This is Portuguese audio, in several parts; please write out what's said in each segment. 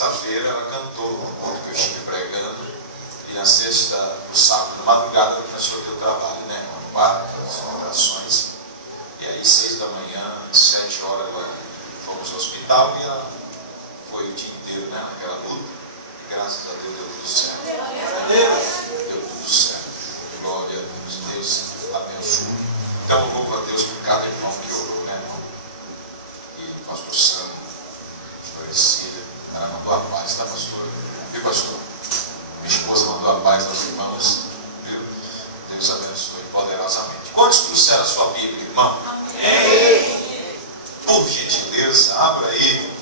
sexta-feira ela cantou o culto que eu estive pregando, e na sexta, no sábado, na madrugada, ela começou aqui o trabalho, né? No bar, as orações. E aí, 6 da manhã, 7 horas, fomos ao hospital e ela foi o dia inteiro, né, naquela luta. Graças a Deus deu tudo certo. Deu tudo certo. Glória a Deus. Deus abençoe. Então, eu louvo a Deus por cada irmão que orou, né, irmão? E o pastor Sandro, esclarecida, ela mandou a paz, tá, pastor? Viu, pastor? Minha esposa mandou a paz aos irmãos, viu? Deus abençoe poderosamente. Quantos trouxeram a sua Bíblia, irmão? Amém. Por gentileza, abra aí,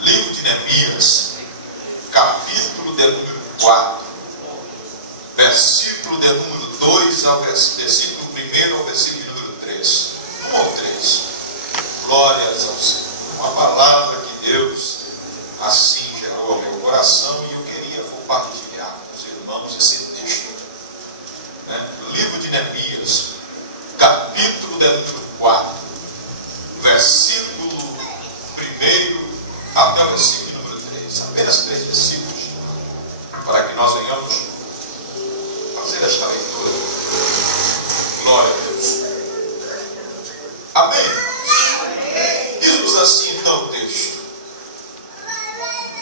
livro de Neemias, capítulo de número 4, versículo de número 2 ao versículo 1 ao versículo número 3. 1 ou 3. Glórias ao Senhor. Uma palavra que Deus assim gerou ao meu coração e eu queria compartilhar com os irmãos esse texto. Né? Livro de Neemias, capítulo de número 4, versículo 1 até o versículo número 3. Apenas 3 versículos, para que nós venhamos fazer esta leitura. Glória a Deus. Amém? Diz-nos assim então o texto.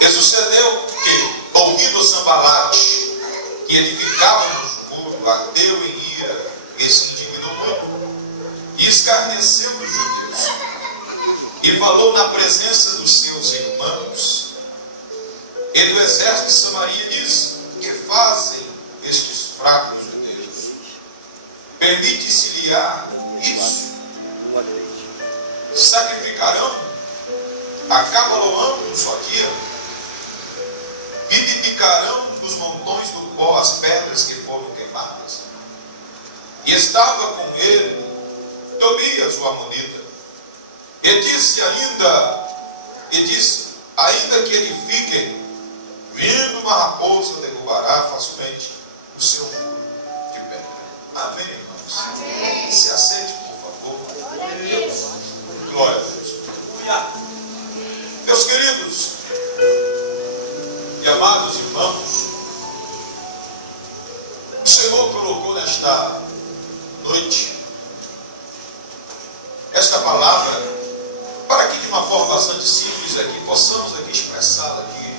E sucedeu que, ouvindo Sambalate, que edificávamos o muro, ardeu em ira e se indignou muito, e escarneceu dos judeus, e falou na presença dos seus irmãos e do exército de Samaria, diz: que fazem estes fracos judeus? Permite-se-lhe-á isso? Sacrificarão? Acabaloão um só dia? Vivificarão nos montões do pó as pedras que foram queimadas? E estava com ele Tobias o amonita, e disse, ainda que edifiquem, vindo uma raposa derrubará facilmente o seu muro de pedra. Amém, irmãos? Amém. Se aceite, por favor. Glória a Deus. Glória a Deus. Meus queridos e amados irmãos, o Senhor colocou nesta noite esta palavra para que de uma forma bastante simples aqui possamos aqui expressá-la aqui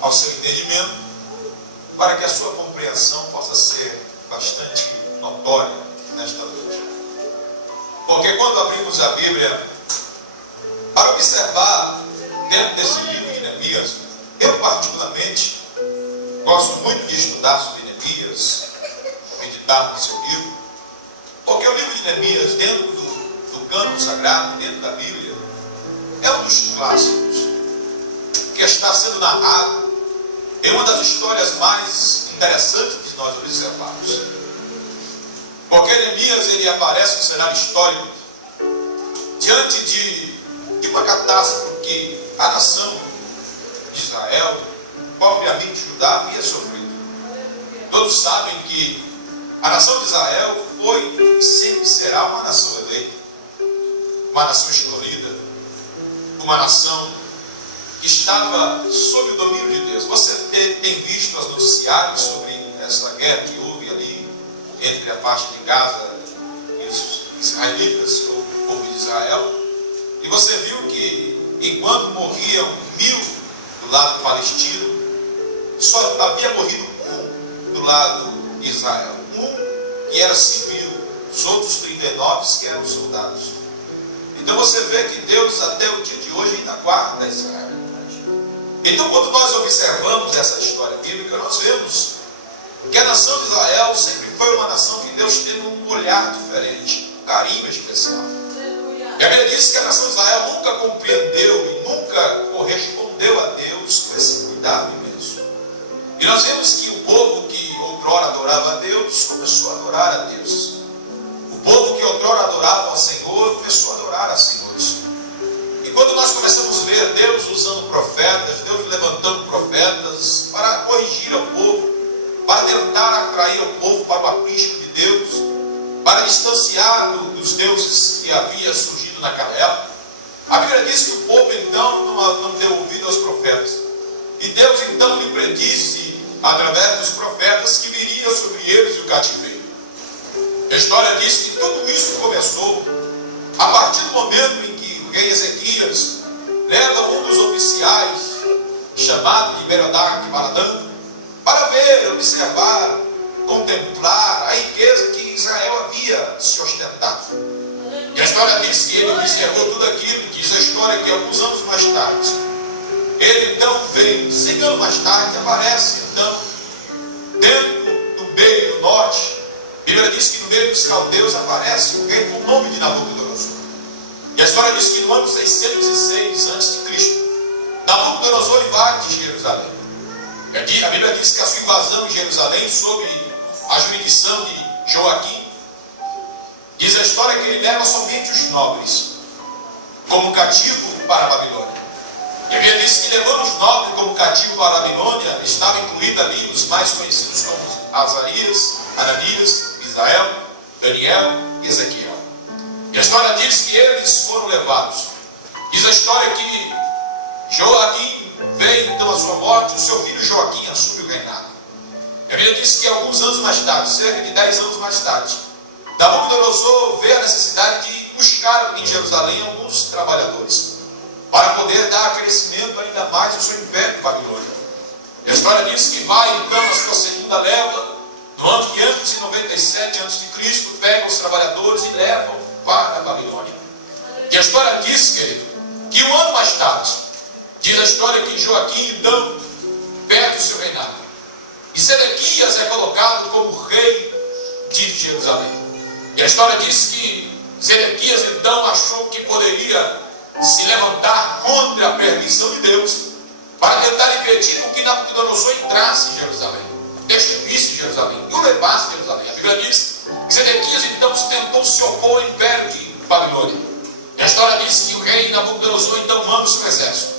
ao seu entendimento, para que a sua compreensão possa ser bastante notória nesta noite. Porque quando abrimos a Bíblia para observar dentro desse livro de Neemias, eu particularmente gosto muito de estudar sobre Neemias, meditar no seu livro, porque o livro de Neemias, dentro do canto sagrado, dentro da Bíblia, é um dos clássicos que está sendo narrado. É uma das histórias mais interessantes de nós observarmos, porque Neemias ele aparece no cenário histórico diante de uma catástrofe que a nação de Israel, propriamente Judá, havia sofrido. Todos sabem que a nação de Israel foi e sempre será uma nação eleita, uma nação escolhida, uma nação que estava sob o domínio de Deus. Você tem visto os noticiários sobre essa guerra que houve ali entre a parte de Gaza e os israelitas, o povo de Israel, e você viu que enquanto morriam 1000 do lado palestino, só havia morrido 1 do lado de Israel, 1 que era civil, os outros 39 que eram soldados. Então você vê que Deus até o dia de hoje ainda guarda Israel. Então quando nós observamos essa história bíblica, nós vemos que a nação de Israel sempre foi uma nação que Deus teve um olhar diferente, um carinho especial. E a Bíblia diz que a nação de Israel nunca compreendeu e nunca correspondeu a Deus com esse cuidado imenso. E nós vemos que o povo que outrora adorava a Deus começou a adorar a Deus. O povo que outrora adorava ao Senhor começou a adorar a senhores. E quando nós começamos a ver Deus usando profetas, Deus levantando profetas para corrigir o povo, para tentar atrair o povo para o aprisco de Deus, para distanciar dos deuses que havia surgido naquela época, a Bíblia diz que o povo então não deu ouvido aos profetas. E Deus então lhe predisse, através dos profetas, que viria sobre eles o cativeiro. A história diz que tudo isso começou a partir do momento em que o rei Ezequias leva um dos oficiais, chamado de Merodach-Baladã, para ver, observar, contemplar a riqueza que Israel havia se ostentado. E a história diz que ele observou tudo aquilo, diz a história que alguns anos mais tarde, ele então veio, 100 anos mais tarde, aparece então, dentro do meio do norte, a Bíblia diz que no meio dos caldeus aparece o rei com o nome de Nabucodonosor. E a história diz que no ano 606 a.C., Nabucodonosor invade Jerusalém. A Bíblia diz que a sua invasão em Jerusalém, sob a jurisdição de Joaquim, diz a história que ele leva somente os nobres como cativo para a Babilônia. E a Bíblia diz que levando os nobres como cativo para a Babilônia, estava incluído ali os mais conhecidos como Azarias, Ananias, Misael, Daniel e Ezequiel. E a história diz que eles foram levados. Diz a história que Joaquim veio então a sua morte, o seu filho Joaquim assume o reinado. E a Bíblia diz que alguns anos mais tarde, cerca de 10 anos mais tarde, Nabucodonosor vê a necessidade de buscar em Jerusalém alguns trabalhadores, para poder dar crescimento ainda mais ao seu império babilônico. A história diz que vai então a sua segunda leva, no ano 597 a.C., pega os trabalhadores e levam para a Babilônia. E a história diz, querido, que um ano mais tarde, diz a história que Joaquim então perde o seu reinado. E Sedequias é colocado como rei de Jerusalém. E a história diz que Sedequias então achou que poderia se levantar contra a permissão de Deus para tentar impedir com que Nabucodonosor entrasse em Jerusalém, destruísse Jerusalém e o levasse a Jerusalém. A Bíblia diz que Sedequias então tentou se opor ao império de Babilônia. E a história diz que o rei Nabucodonosor então manda o seu exército,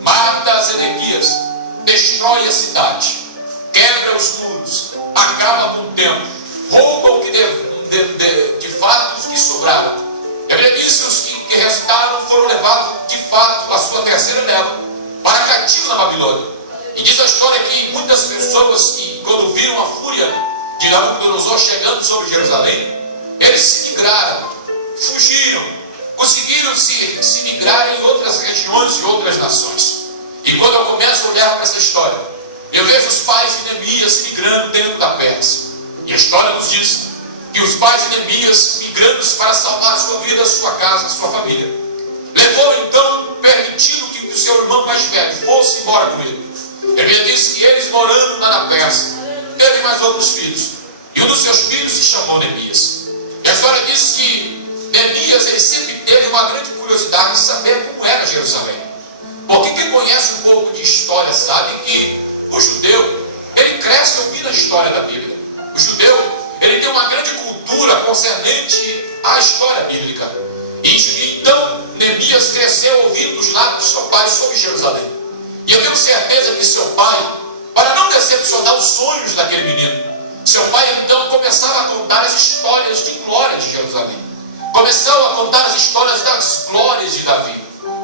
mata Sedequias, destrói a cidade, quebra os muros, acaba com o templo, rouba o que de fato os que sobraram. A Bíblia diz que os que restaram foram levados de fato a sua terceira leva para cativo na Babilônia. E diz a história que muitas pessoas que, quando viram a fúria de Nabucodonosor chegando sobre Jerusalém, eles se migraram, fugiram, conseguiram se migrar em outras regiões e outras nações. E quando eu começo a olhar para essa história, eu vejo os pais de Neemias migrando dentro da Pérsia. E a história nos diz que os pais de Neemias migrando para salvar a sua vida, a sua casa, a sua família, levou então, permitindo que o seu irmão mais velho fosse embora com ele. A Bíblia diz que eles morando lá na Pérsia, teve mais outros filhos, e um dos seus filhos se chamou Neemias. E a história diz que Neemias, ele sempre teve uma grande curiosidade de saber como era Jerusalém. Porque quem conhece um pouco de história sabe que o judeu, ele cresce ouvindo a história da Bíblia. O judeu, ele tem uma grande cultura concernente à história bíblica. E então, Neemias cresceu ouvindo dos lábios do seu pai sobre Jerusalém. E eu tenho certeza que seu pai, para não decepcionar os sonhos daquele menino, seu pai então começava a contar as histórias de glória de Jerusalém. Começou a contar as histórias das glórias de Davi.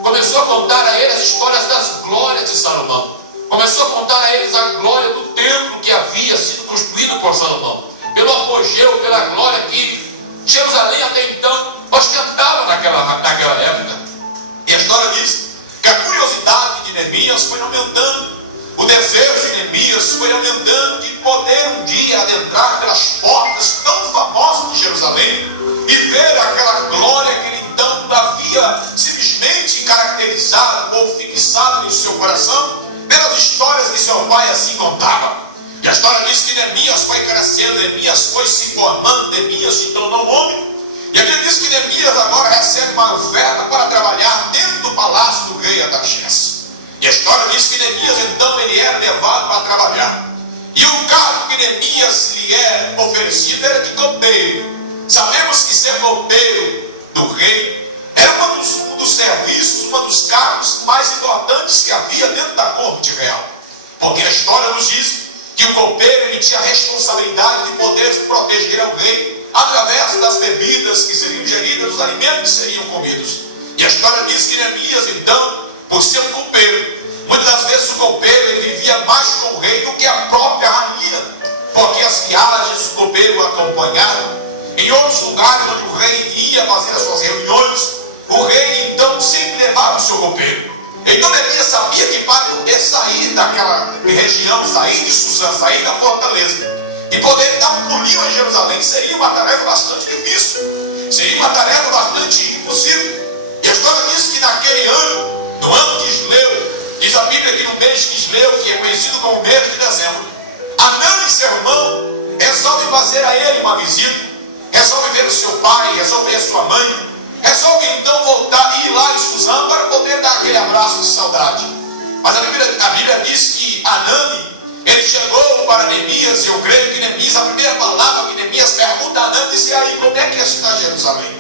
Começou a contar a eles as histórias das glórias de Salomão. Começou a contar a eles a glória do templo que havia sido construído por Salomão. Pelo apogeu, pela glória que Jerusalém até então ostentava naquela época. E a história diz que a curiosidade de Neemias foi aumentando. O desejo de Neemias foi aumentando de poder um dia adentrar pelas portas tão famosas de Jerusalém e ver aquela glória que ele então havia simplesmente caracterizado ou fixado em seu coração pelas histórias que seu pai assim contava. E a história diz que Neemias foi crescendo, Neemias foi se formando, Neemias se tornou homem. E aqui diz que Neemias agora recebe uma oferta para trabalhar dentro do palácio do rei Artaxerxes. E a história diz que Neemias então ele era levado para trabalhar. E o cargo que Neemias lhe é oferecido era de copeiro. Sabemos que ser copeiro do rei era um dos serviços, um dos cargos mais importantes que havia dentro da corte real. Porque a história nos diz que o copeiro ele tinha a responsabilidade de poder proteger ao rei através das bebidas que seriam ingeridas, dos alimentos que seriam comidos. E a história diz que Neemias, então, por ser um copeiro, Muitas das vezes o copeiro ele vivia mais com o rei do que a própria rainha, porque as viagens do copeiro o acompanhavam. Em outros lugares onde o rei ia fazer as suas reuniões, o rei então sempre levava o seu copeiro. Então Neemias sabia que para poder sair daquela região, sair de Suzã, sair da fortaleza e poder dar um pulinho em Jerusalém, seria uma tarefa bastante difícil, seria uma tarefa bastante impossível. E a história diz que naquele ano, no ano de Isleu, diz a Bíblia que no mês de Isleu, que é conhecido como mês de dezembro, Anani, seu irmão, resolve fazer a ele uma visita, resolve ver o seu pai, resolve ver a sua mãe, resolve então voltar e ir lá em Suzã para poder dar aquele abraço de saudade. Mas a Bíblia diz que Anani, ele chegou para Neemias, e eu creio que Neemias, a primeira palavra que Neemias pergunta a Anani, disse: e aí, como é que está Jerusalém?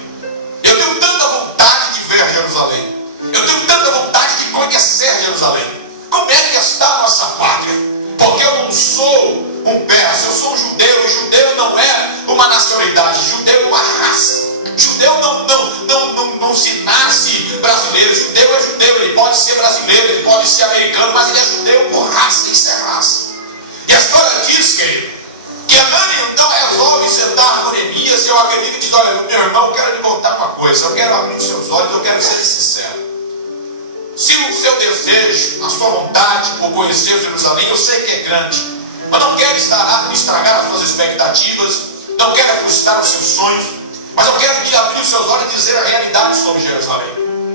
Eu tenho tanta vontade de ver Jerusalém, eu tenho tanta vontade de conhecer Jerusalém. Como é que está a nossa pátria? Porque eu não sou um persa, eu sou um judeu, e judeu não é uma nacionalidade, judeu é uma raça. Judeu não se nasce brasileiro, judeu é judeu, ele pode ser brasileiro, ele pode ser americano, mas ele é judeu por raça, isso é raça. E a história diz, querido, que Anani então resolve sentar com Neemias, e eu acredito que diz: olha, meu irmão, eu quero lhe contar uma coisa, eu quero abrir os seus olhos, eu quero ser sincero. Se o seu desejo, a sua vontade por conhecer Jerusalém, eu sei que é grande, mas não quero estragar as suas expectativas, não quero frustrar os seus sonhos, mas eu quero lhe abrir os seus olhos e dizer a realidade sobre Jerusalém.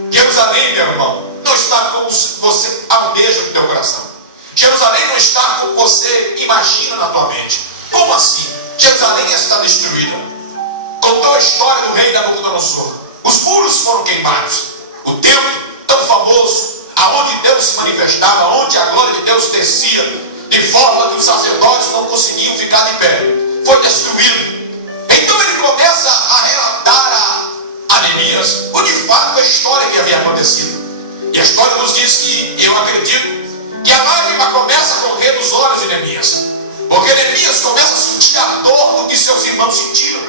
Jerusalém, meu irmão, não está como você almeja no teu coração. Jerusalém não está como você imagina na tua mente. Como assim? Jerusalém está destruída. Contou a história do rei Nabucodonosor. Os muros foram queimados. O templo, tão famoso, aonde Deus se manifestava, onde a glória de Deus descia, de forma que os sacerdotes não conseguiam ficar de pé, foi destruído. Então ele começa a relatar a Neemias o de fato a história que havia acontecido. E a história nos diz que, eu acredito, que a lágrima começa a correr nos olhos de Neemias, porque Neemias começa a sentir a dor do que seus irmãos sentiram.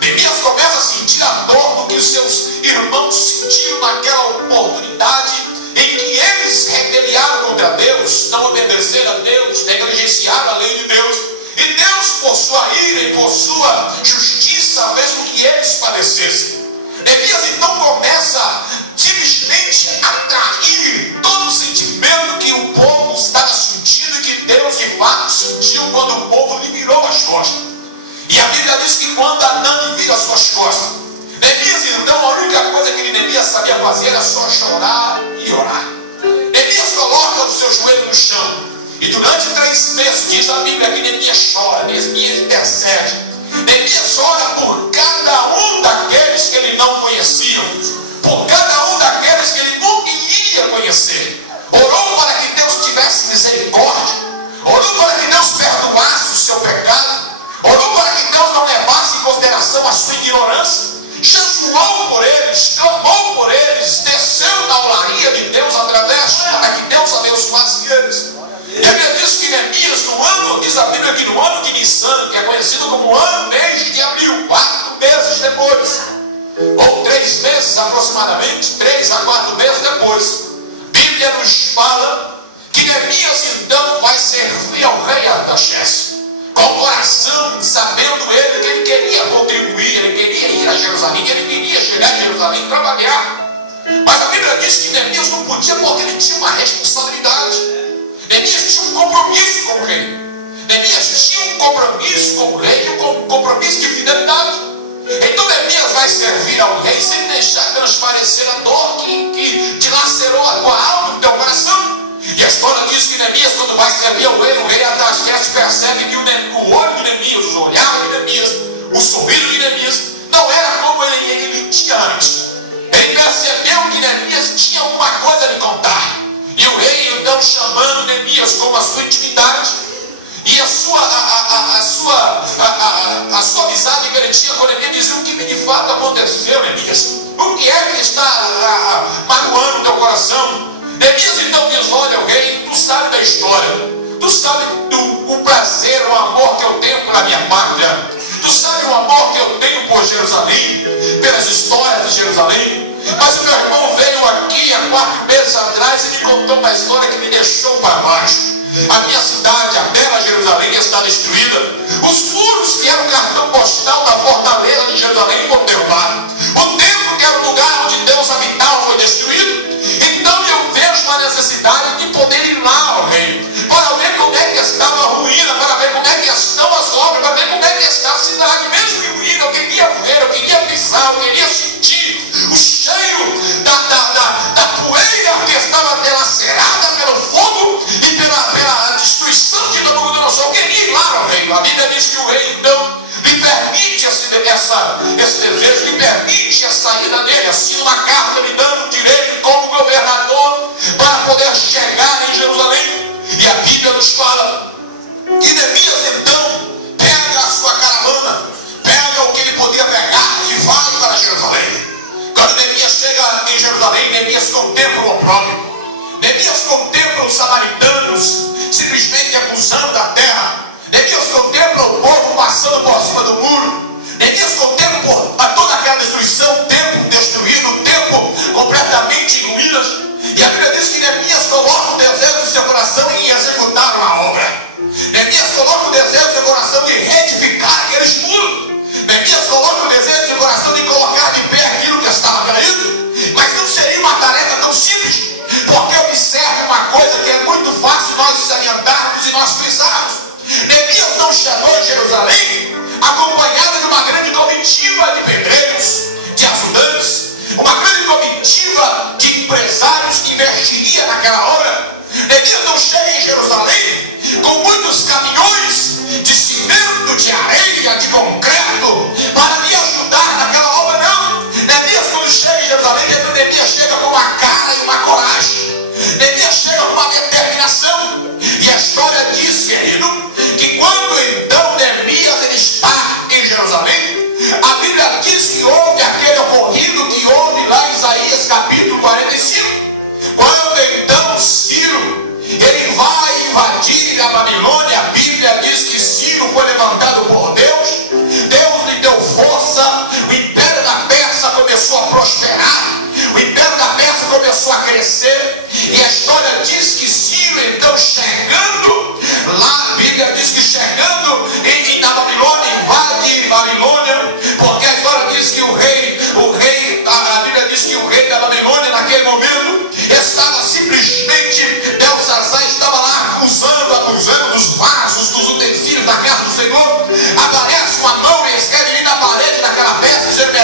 Neemias começa a sentir a dor do que seus irmãos sentiram naquela oportunidade em que eles rebeliaram contra Deus, não obedeceram a Deus, negligenciaram a lei de Deus. E Deus, por sua ira e por sua justiça, fez com que eles padecessem. Neemias então começa simplesmente a trair todo o sentimento que o povo estava sentindo e que Deus de fato sentiu quando o povo lhe virou as costas. E a Bíblia diz que quando Anani vira as suas costas, Neemias então a única coisa que Neemias sabia fazer era só chorar e orar. Neemias coloca o seu joelho no chão. E durante 3 meses, diz a Bíblia que Neemias chora, Neemias intercede. Neemias ora por cada um daqueles que ele não conhecia, por cada um daqueles que ele nunca iria conhecer. Orou para que Deus tivesse misericórdia, orou para que Deus perdoasse o seu pecado, orou para que Deus não levasse em consideração a sua ignorância, jejuou por eles, clamou por eles, desceu na olaria de Deus através para que Deus abençoasse eles. E a Bíblia diz que Neemias, diz a Bíblia que no ano de Nissan, que é conhecido como ano, mês de abril, 4 meses depois, ou 3 meses aproximadamente, 3 a 4 meses depois, a Bíblia nos fala que Neemias então vai servir ao rei Artaxerxes, com o coração, sabendo ele que ele queria contribuir, ele queria ir a Jerusalém, ele queria chegar a Jerusalém e trabalhar. Mas a Bíblia diz que Neemias não podia, porque ele tinha uma responsabilidade. Neemias tinha um compromisso com o rei. Neemias tinha um compromisso com o rei, um compromisso de fidelidade. Então Neemias vai servir ao rei sem deixar transparecer a dor que dilacerou a tua alma, o teu coração. E a história diz que Neemias, quando vai servir ao rei, o rei Artaxerxes percebe que o olho de Neemias, o olhar de Neemias, o sorriso de Neemias não era como ele tinha antes. Ele percebeu que Neemias tinha alguma coisa a lhe contar. E o rei então chamando Neemias como a sua intimidade e a sua amizade que ele tinha com Neemias, dizia: o que de fato aconteceu, Neemias? O que é que está magoando o teu coração? Neemias então diz: olha, o rei, tu sabe da história, tu sabe o prazer, o amor que eu tenho pela minha pátria, tu sabe o amor que eu tenho por Jerusalém, pelas histórias de Jerusalém. Mas o meu irmão veio aqui há 4 meses atrás e me contou contou uma história que me deixou para baixo. A minha cidade, a bela Jerusalém, está destruída. Os muros que eram o cartão postal da fortaleza de Jerusalém foram derrubados. O templo, que era o lugar onde Deus habitava, foi destruído. Então eu vejo uma necessidade de poder ir lá, ó rei, para ver como é que estava a ruína, para ver como é que estão as obras, para ver como é que está a cidade. Mesmo em ruína, eu queria ver, eu queria pisar, eu queria sentir o cheiro da poeira que estava lacerada pelo fogo e pela destruição de Nabucodonosor. Eu queria ir lá, ó rei. A Bíblia diz que o rei então lhe permite esse desejo, lhe permite a saída dele, assina uma carta lhe dando direito como governador para poder chegar em Jerusalém. E a Bíblia nos fala que Neemias então pega a sua caravana, pega o que ele podia pegar e vai para Jerusalém. Quando Neemias chega em Jerusalém, Neemias contempla o opróbrio, Neemias contempla os samaritanos simplesmente acusando da terra, Neemias contempla o povo passando por cima do muro, Neemias contempla toda aquela destruição, o templo destruído, o templo completamente em ruínas. E a Bíblia diz que Neemias coloca o desejo do seu coração em executar uma obra. Neemias coloca o desejo do seu coração de retificar aqueles muros. Neemias coloca o desejo do seu coração de colocar de pé aquilo que estava caído. Mas não seria uma tarefa tão simples, porque observe uma coisa que é muito fácil nós salientarmos e nós frisarmos. Neemias não chegou em Jerusalém acompanhado de uma grande comitiva de pedreiros, de ajudantes, uma grande comitiva de empresários que investiria naquela obra. Neemias não chega em Jerusalém com muitos caminhões de cimento, de areia, de concreto para lhe ajudar naquela obra, não. Neemias, quando chega em Jerusalém, Neemias chega com uma cara e uma coragem. Neemias chega com uma determinação. E a história diz, querido, que quando então Neemias ele está em Jerusalém, a Bíblia diz que houve aquele ocorrido que houve lá em Isaías capítulo 45. Quando então Ciro ele vai invadir a Babilônia, a Bíblia diz que Ciro foi levantado por Deus, Deus lhe deu força, o império da Pérsia começou a prosperar, o império da Pérsia começou a crescer. E a história diz que Ciro então chegando lá, a Bíblia diz que chegando na Babilônia, invade Babilônia, porque a história diz que a Bíblia diz que o rei da Babilônia naquele momento estava simplesmente, Belsazar estava lá acusando dos vasos, dos utensílios da casa do Senhor. Aparece uma mão e escreve ali na parede daquela peça, dizendo: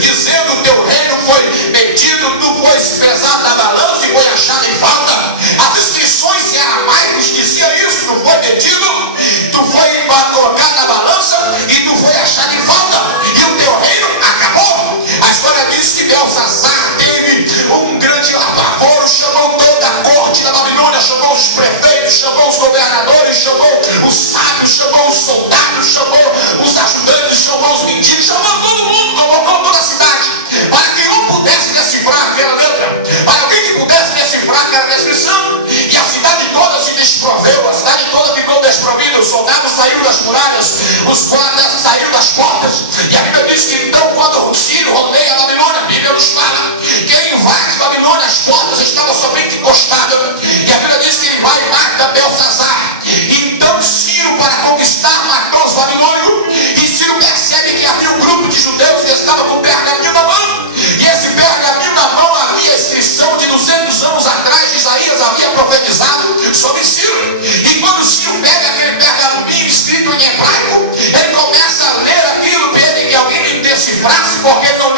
dizendo: teu reino foi medido, tu foste pesado na balança e foi achado em falta. As inscrições em aramaico dizia isso: tu foi medido, tu foi colocado na balança e tu foi achado em falta, e o teu reino acabou. A história diz que Belsazar teve um grande apavoro, chamou toda a corte da Babilônia, chamou os prefeitos, chamou os governadores, chamou os sábios, chamou os soldados, chamou os ajudantes, chamou os mentiros, chamou todo mundo, convocou toda a cidade, para que um pudesse decifrar aquela letra, para alguém que pudesse decifrar aquela descrição. E a cidade toda se desproveu, a cidade toda ficou desprovida, os soldados saíram das muralhas, os guardas saíram das portas. E a Bíblia diz que então, quando o Ciro rodeia a Babilônia, a Bíblia nos fala que ele invade a Babilônia, as portas estavam somente encostadas, e a Bíblia diz que ele vai e mata Belsazar. Então Ciro, para conquistar, matou os babilônios, e Ciro percebe que havia um grupo de judeus que estava com pergaminho na mão, e esse pergaminho na mão havia a inscrição de 200 anos atrás, Isaías havia profetizado sobre Ciro. E quando Ciro pega aquele pergaminho escrito em hebraico, ele começa a ler aquilo, pede que alguém lhe decifrasse, porque ele não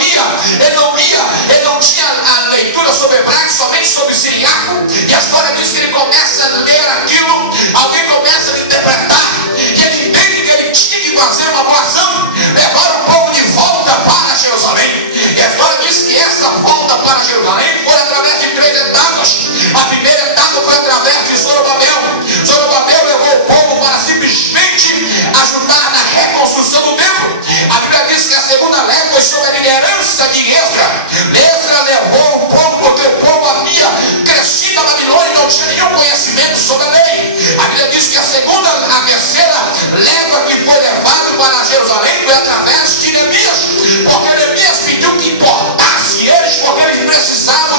tinha a leitura sobre hebraico, somente sobre siriaco. E a história diz que ele começa a ler aquilo, alguém começa a interpretar, e ele entende que ele tinha que fazer uma boa ação, levar o povo de volta para Jerusalém. E a história diz que essa volta para Jerusalém foi através de 3 etapas. A primeira etapa foi através de Zorobabel. Zorobabel levou o povo para simplesmente ajudar na reconstrução do templo. A Bíblia diz que a segunda leva foi sob a liderança de Esdra. Esdra levou o povo, porque o povo havia crescido na Babilônia e não tinha nenhum conhecimento sobre a lei. A Bíblia diz que a terceira leva que foi levado para Jerusalém foi através de Neemias, porque Neemias pediu que importasse eles, porque eles precisavam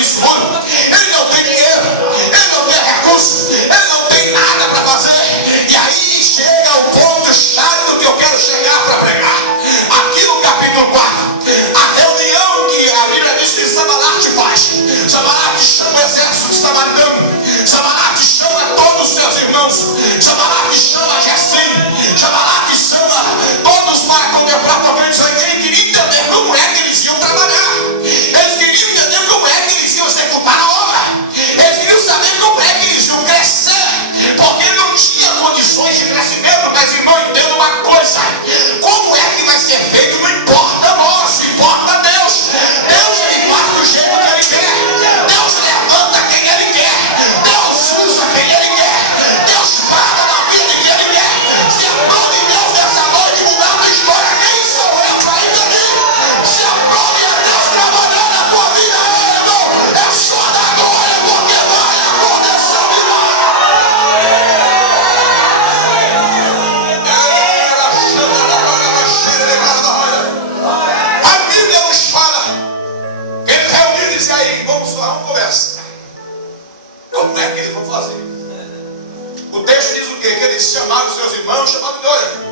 construir esse muro. Ele não tem dinheiro, ele não tem recurso, ele não tem nada para fazer. E aí chega o ponto chave do que eu quero chegar para pregar. Aqui no capítulo 4, a reunião que a Bíblia diz que Sanbalat faz. Sanbalat chama o exército samaritano. Sanbalat chama todos os seus irmãos. Sanbalat chama Gesem. Sanbalat chama todos para contemplar o grande sangue. Ele queria entender como é que eles iam trabalhar. Eles queriam entender como é que eles iam executar a obra. Eles queriam saber como é que eles iam crescer. Porque não tinha condições de crescimento. Mas, irmão, entenda uma coisa. Como é que vai ser feito? Não importa nós, importa Deus. Deus, ele faz do jeito que ele quer. Deus levanta quem ele quer. Deus usa quem ele quer. Deus paga na vida que ele quer. Se aprove Deus nessa noite mudar a história, quem sou eu para impedir? Se aprove a Deus trabalhando na tua vida, irmão, é só da glória, porque vai acontecer o milagre. A Bíblia nos fala que eles reuniram e dizem aí, vamos conversar. Como é que eles vão fazer? O texto diz o quê? Que eles chamaram seus irmãos, chamaram de olha.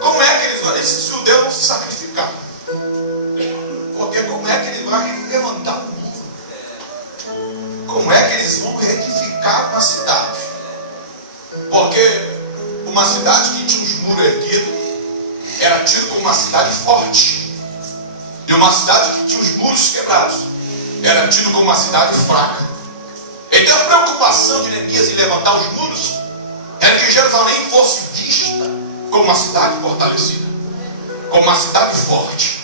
Como é que eles vão? Esses judeus vão se sacrificar. Porque como é que eles vão levantar o muro? Como é que eles vão reedificar uma cidade? Porque uma cidade que tinha os muros erguidos era tido como uma cidade forte. E uma cidade que tinha os muros quebrados era tido como uma cidade fraca. Então a preocupação de Neemias em levantar os muros era que Jerusalém fosse vista como uma cidade fortalecida, como uma cidade forte.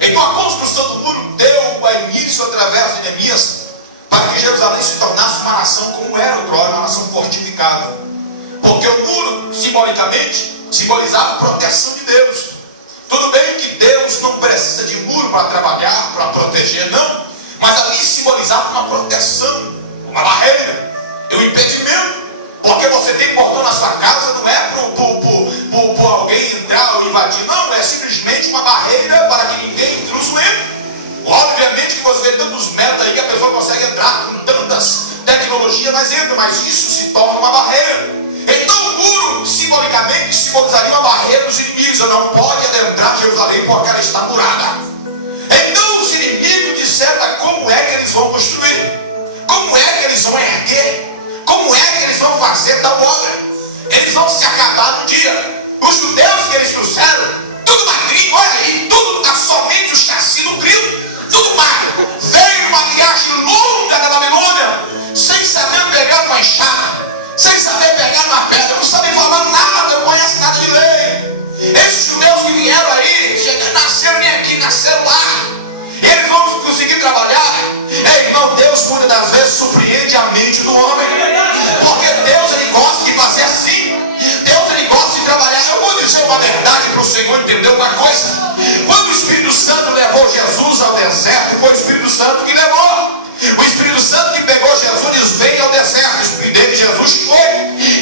Então a construção do muro deu início através de Neemias para que Jerusalém se tornasse uma nação como era outrora, uma nação fortificada. Porque o muro, simbolicamente, simbolizava a proteção de Deus. Tudo bem que Deus não precisa de muro para trabalhar, para proteger, não. Mas ali simbolizava uma proteção, uma barreira, um impedimento. Porque você tem portão na sua casa, não é para alguém entrar ou invadir. Não, é simplesmente uma barreira para que ninguém intruso entre. Obviamente que você vê tantos metros aí que a pessoa consegue entrar com tantas tecnologias, mas entra. Mas isso se torna uma barreira. Então o muro, simbolicamente, simbolizaria uma barreira dos inimigos. Não pode adentrar Jerusalém porque ela está murada. Então os inimigos disseram como é que eles vão construir, como é que eles vão erguer, como é que eles vão fazer tal obra. Eles vão se acabar no dia. Os judeus que eles trouxeram, tudo magrinho, olha aí, tudo está somente os cassinos nutridos, tudo magro. Veio uma viagem longa da Babilônia, sem saber pegar uma enxada, sem saber pegar uma pedra, não sabem falar nada, não conhecem nada de lei. Esses judeus que vieram aí, nasceram nem aqui, nasceram lá. Eles vão conseguir trabalhar. Irmão, Deus muitas das vezes surpreende a mente do homem. Porque Deus, ele gosta de fazer assim. Deus, ele gosta de trabalhar. Eu vou dizer uma verdade para o Senhor entender uma coisa. Quando o Espírito Santo levou Jesus ao deserto, foi o Espírito Santo que levou. O Espírito Santo que pegou Jesus diz, veio ao deserto. O Espírito dele, Jesus foi.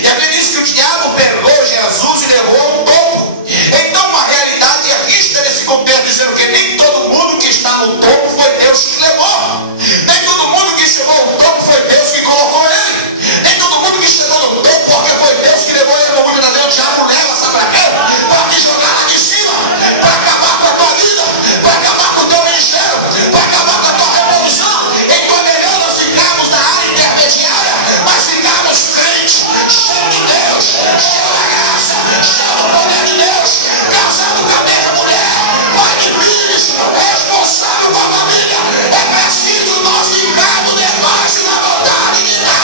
E a Bíblia diz que o diabo pegou Jesus e levou a um topo. Então uma realidade é vista nesse contexto, dizendo que nem todo mundo que está no topo foi Deus que levou. Nem todo mundo que chegou ao topo foi Deus que colocou ele. Nem todo mundo que chegou no topo porque foi Deus que levou ele. Como muitas vezes o diabo leva, sabe para quê? Para te jogar lá de cima, para acabar com a tua vida, para acabar com o teu ministério, para acabar com a tua revolução. Então é melhor nós ficarmos na área intermediária, mas ficarmos crentes, cheios de Deus, cheios da graça, cheios do poder de Deus, casado com a mesma mulher, pai de filhos, responsável com a família. É preciso nós ficarmos debaixo da vontade de Deus.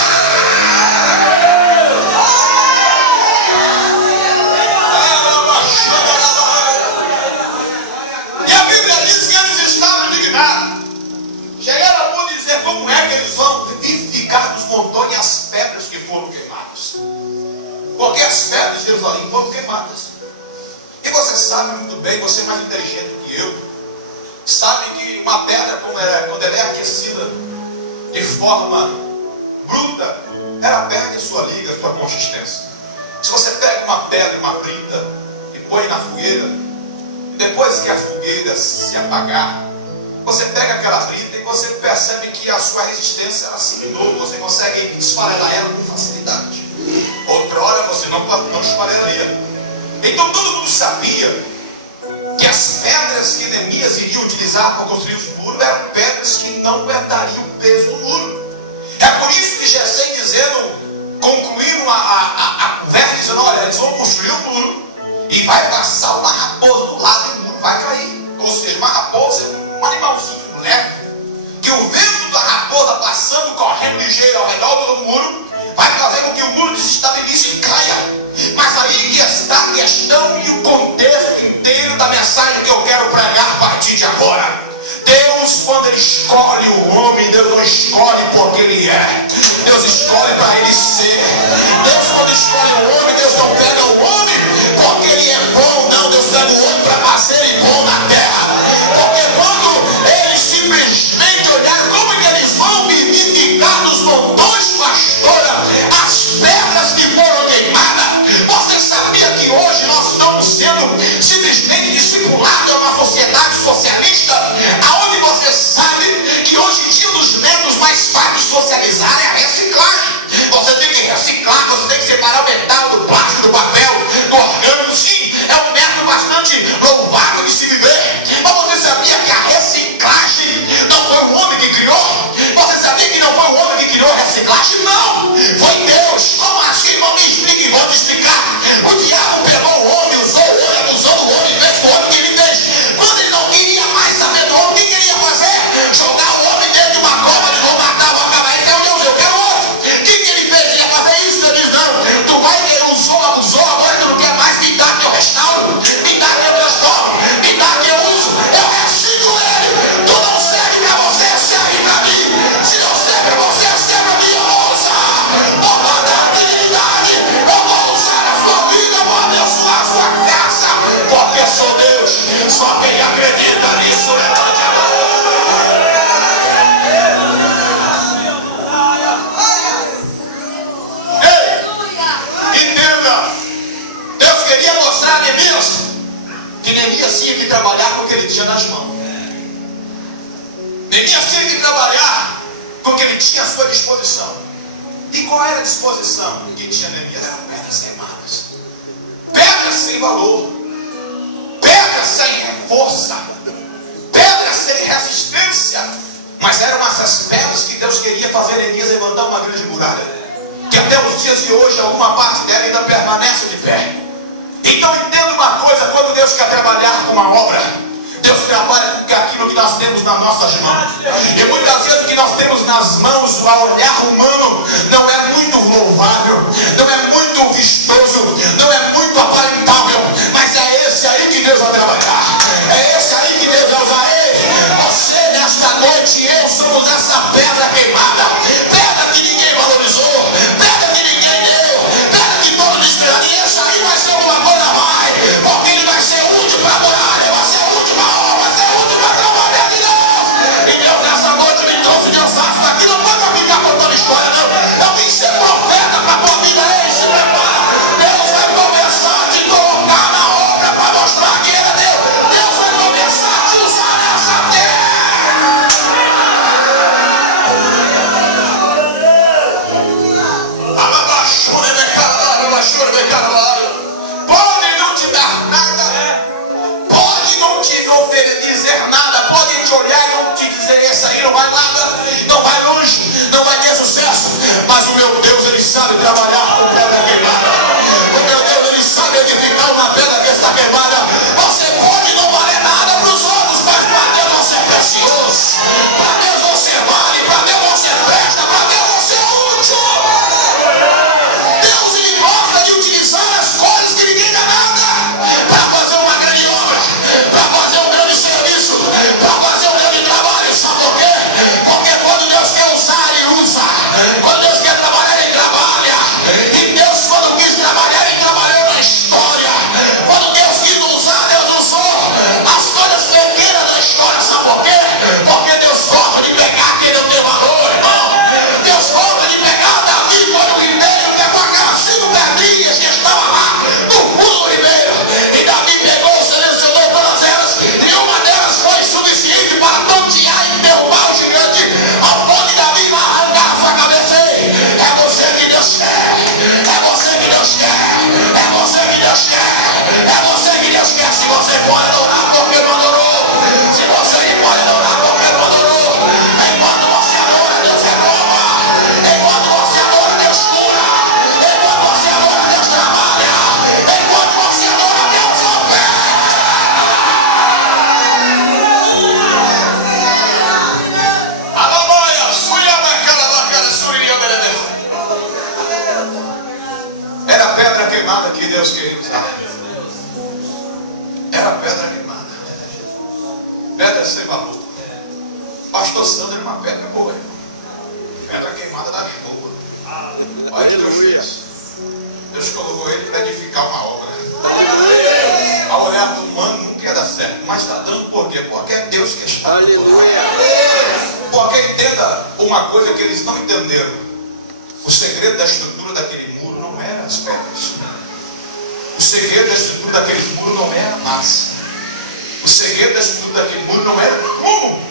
E a Bíblia diz que eles estavam indignados. Chegaram a ponto de dizer como é que eles vão vivificar nos montões as pedras que foram queimadas. Porque as pedras de Jerusalém foram queimadas. E você sabe muito bem, você é mais inteligente do que eu, sabe que uma pedra, quando ela é aquecida de forma bruta, ela perde a sua liga, a sua consistência. Se você pega uma pedra, uma brita, e põe na fogueira, e depois que a fogueira se apagar, você pega aquela brita e você percebe que a sua resistência ela se minou, você consegue esfarelar ela com facilidade. Outrora você não esfarelaria. Então todo mundo sabia que as pedras que Neemias iria utilizar para construir os muros eram pedras que não aguentariam o peso do muro. É por isso que Gessém dizendo, concluindo a conversa, dizendo, olha, eles vão construir o muro e vai passar uma raposa do lado e o muro vai cair. Ou seja, uma raposa é um animalzinho leve, que o vento da raposa passando, correndo ligeiro ao redor do muro, vai fazer com que o muro desestabilize e caia. Mas aí que está a questão e o contexto inteiro da mensagem que eu quero pregar a partir de agora. Deus, quando Ele escolhe o homem, Deus não escolhe porque Ele é. Deus escolhe para Ele ser. Deus, quando escolhe o homem, Deus não pega o homem porque Ele é bom. Não, Deus pega o homem para fazer Ele bom na terra. Porque quando eles simplesmente olharam como que eles vão vivificar nos montões, pastora, as pedras que foram queimadas. Você sabia que hoje nós estamos sendo simplesmente discipulados a uma sociedade socialista, aonde você sabe que hoje em dia um dos métodos mais fáceis de socializar é a reciclagem. Você tem que reciclar, você tem que separar o metal do plástico, do papel, do orgânico. Sim, é um método bastante louvável de se viver. Mas você sabia que a reciclagem não foi o homem que criou? Você sabia que não foi o homem que criou a reciclagem? Não, foi Deus. Como assim? Não me explique, vou te explicar. O diabo pegou o homem, usou o homem, abusou do homem, fez o homem que ele fez. Quando ele não queria mais saber do homem, o que queria fazer? Jogar o homem dentro de uma cova, de vou matar, vou acabar. Então eu quero outro. O que ele fez? Ele ia fazer isso? Ele disse, não, tu vai ver, usou, abusou, agora tu não quer mais, me dá que eu restauro, me dá que eu transformo, me dá que eu uso, eu reciclo ele. Tu não serve pra você, serve pra mim. Se não serve pra você, serve pra mim, eu vou usar. Vou mandar a dignidade, eu vou usar a sua vida, eu vou abençoar a sua casa, porque sou Deus. Só quem acredita nisso, levante a mão. Ei, entenda. Deus queria mostrar a Neemias que Neemias tinha que trabalhar com o que ele tinha nas mãos. Neemias tinha que trabalhar com o que ele tinha à sua disposição. E qual era a disposição que tinha Neemias? Eram pedras queimadas, pedras sem valor, pedras sem força, pedras sem resistência. Mas eram essas pedras que Deus queria fazer Neemias levantar uma grande muralha, que até os dias de hoje alguma parte dela ainda permanece de pé. Então entenda uma coisa: quando Deus quer trabalhar com uma obra, Deus trabalha com aquilo que nós temos nas nossas mãos. E muitas vezes o que nós temos nas mãos, ao olhar humano, não é muito louvável, não é muito vistoso, não é muito aparentável, mas é esse aí que Deus vai trabalhar, é esse aí que Deus vai usar. Você nesta noite, eu somos essa pedra queimada, pedra que ninguém valorizou, pedra que ninguém deu, pedra que todos esperaram. E esse aí vai ser uma coisa mais, porque ele vai ser útil para morar, ele vai ser útil para obra, vai ser útil para trabalhar de Deus. E Deus nessa noite me trouxe de Osasco aqui, não foi para ficar contando história, não. Eu vim ser profeta para a tua vida. Ei, se prepara, Deus vai começar a te colocar na obra para mostrar que ele é Deus. Deus vai começar a te usar nessa terra. Pode não te dar nada, pode não te dizer nada, pode te olhar e não te dizer: esse aí não vai nada, não vai longe, não vai ter sucesso. Mas o meu Deus, Ele sabe trabalhar com pedra queimada. O meu Deus, Ele sabe edificar uma pedra que está queimada. Você pode não valer nada para os outros, mas para Deus você é precioso, para Deus você vale, para Deus você presta, para Deus você é útil. Deus, Ele gosta de utilizar as coisas queimada que Deus queria usar. Era pedra queimada. Pedra sem valor. Pastor Sandro era uma pedra boa, irmão. Pedra queimada da boa. Olha que Deus fez. Deus colocou ele para edificar uma obra. A olhar do humano não quer dar certo, mas está dando por quê? Porque é Deus que está. Porque entenda uma coisa que eles não entenderam. O segredo da estrutura daquele muro não era as pedras. O segredo da estrutura daquele muro não era a massa. O segredo da estrutura daquele muro não era como?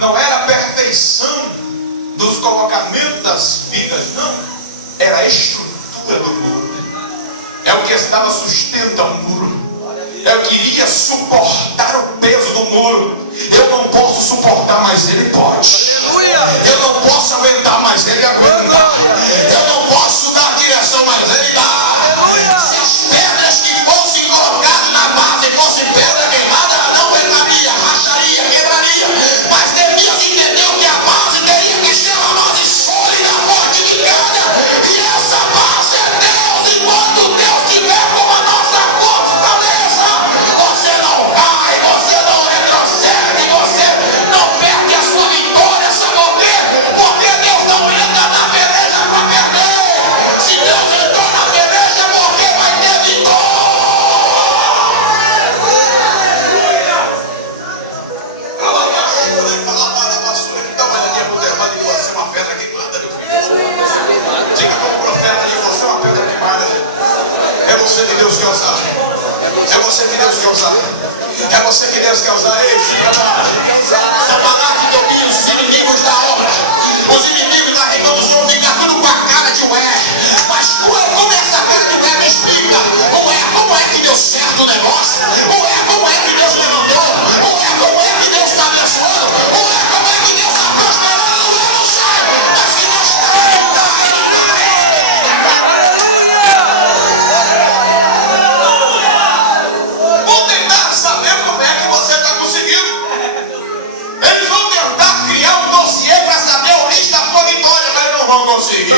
Não era a perfeição dos colocamentos das vigas, não. Era a estrutura do muro. É o que estava sustentando o muro. É o que iria suportar o peso do muro. Eu não posso suportar, mas ele pode. Eu não posso aguentar, mas ele aguenta. Eu não posso dar direção, mas ele dá. Se as pedras que fossem colocadas na base fossem pedra queimada, ela não queimaria, racharia, quebraria. Mas Deus entendeu que a base teria que ser uma base sólida, fortificada. E essa base é Deus. Enquanto Deus tiver como a nossa fortaleza, você não cai, você não retrocede, você não perde a sua vitória. Sabe por quê? Porque Deus não entra na peleja para perder. Se Deus entrou na peleja, porque vai ter vitória. Dá uma olhadinha pro teu irmão e você é uma pedra queimada, meu filho. Diga para o profeta ali, você é uma pedra queimada. É você que Deus quer usar. É você que Deus quer usar. É você que Deus quer usar. Ei, Sambalat domina os inimigos da obra. Os inimigos da reunião vão ficar tudo com a cara de ué. Mas como é essa cara de ué? Me explica. Como é que deu certo o negócio? Como é que Deus levantou? Como é que Deus está abençoando? Como é que Deus está prosperando? Eu não sei. Mas se Deus está vou tentar saber como é que você está conseguindo. Eles vão tentar criar um dossiê para saber a origem da sua vitória, mas não vão conseguir.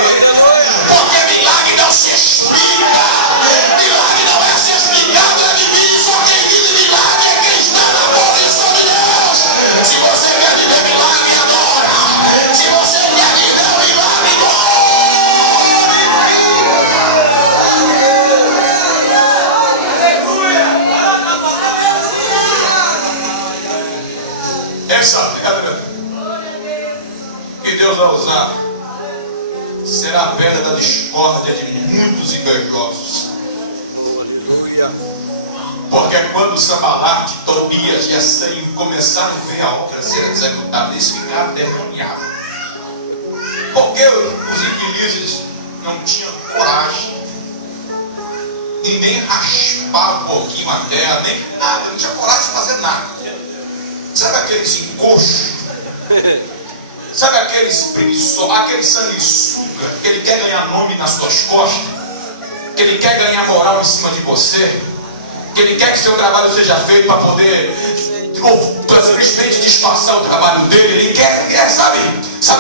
Porque milagre não se explica. Milagre não é ser explicado, é viver. Só quem vive milagre é quem está na posição de Deus. Se você quer viver milagre, adora. Se você quer viver milagre, glória. Essa pedra que Deus vai usar será a pedra da discórdia de muitos invejosos. Porque quando Sambalat, Tobias e Gesem começaram a ver a obra ser executada, eles ficaram demoniados. Porque os infelizes não tinham coragem e nem raspar um pouquinho a terra, nem nada, não tinha coragem de fazer nada. Sabe aqueles encoxos? Sabe aqueles preguiçosos, aquele sanguessuga que ele quer ganhar nome nas suas costas? Que ele quer ganhar moral em cima de você? Que ele quer que seu trabalho seja feito para poder, ou para simplesmente disfarçar o trabalho dele? Ele quer, sabe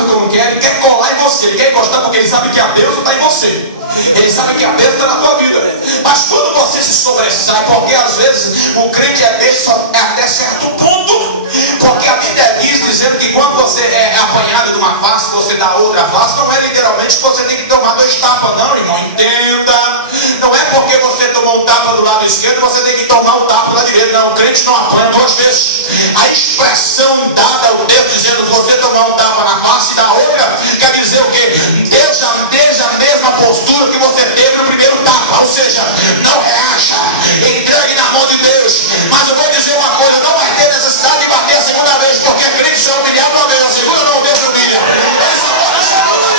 como que é? Ele quer colar em você, ele quer encostar porque ele sabe que a bênção está em você. Ele sabe que a bênção está na tua vida. Mas quando você se sobressai, porque às vezes o crente é bênção até certo ponto, porque a Bíblia diz dizendo que quando você é apanhado de uma face, você dá outra face, não é literalmente que você tem que tomar 2 tapas, não, irmão, entenda. Não é porque você tomou um tapa do lado esquerdo, você tem que tomar um tapa do lado direito. Não, o crente não apanha 2 vezes. A expressão dada ao Deus dizendo você tomar um tapa na face e da outra, quer dizer o quê? Esteja a mesma postura que você teve no primeiro tapa, ou seja, não reaja, entregue na mão de Deus. Mas eu vou dizer uma coisa, não vai ter necessidade de bater a segunda vez, porque é crente se é humilhado uma vez, a segunda não vê, se humilha. Essa pode ser a segunda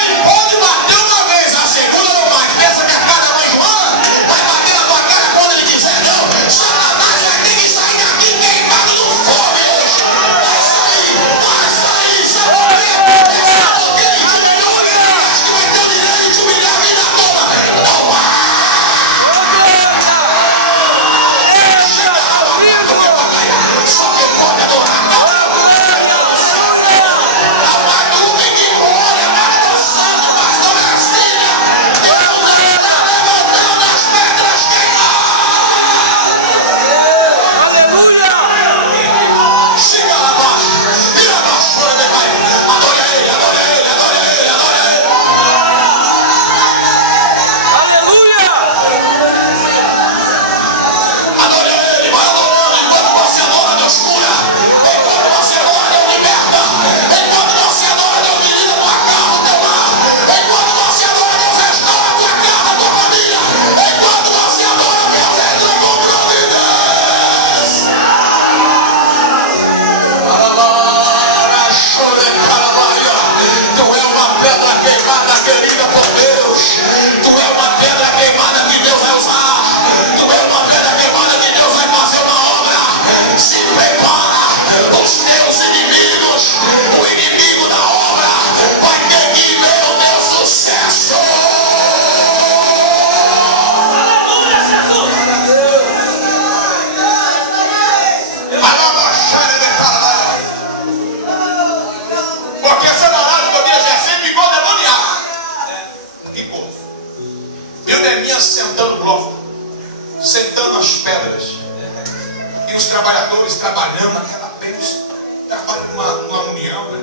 ele pode bater uma vez, a segunda não vai. Pensa que a cara vai Joana, vai bater na tua cara quando ele quiser, não. sustentando as pedras. E os trabalhadores trabalhando naquela bênção. Trabalham numa união, né?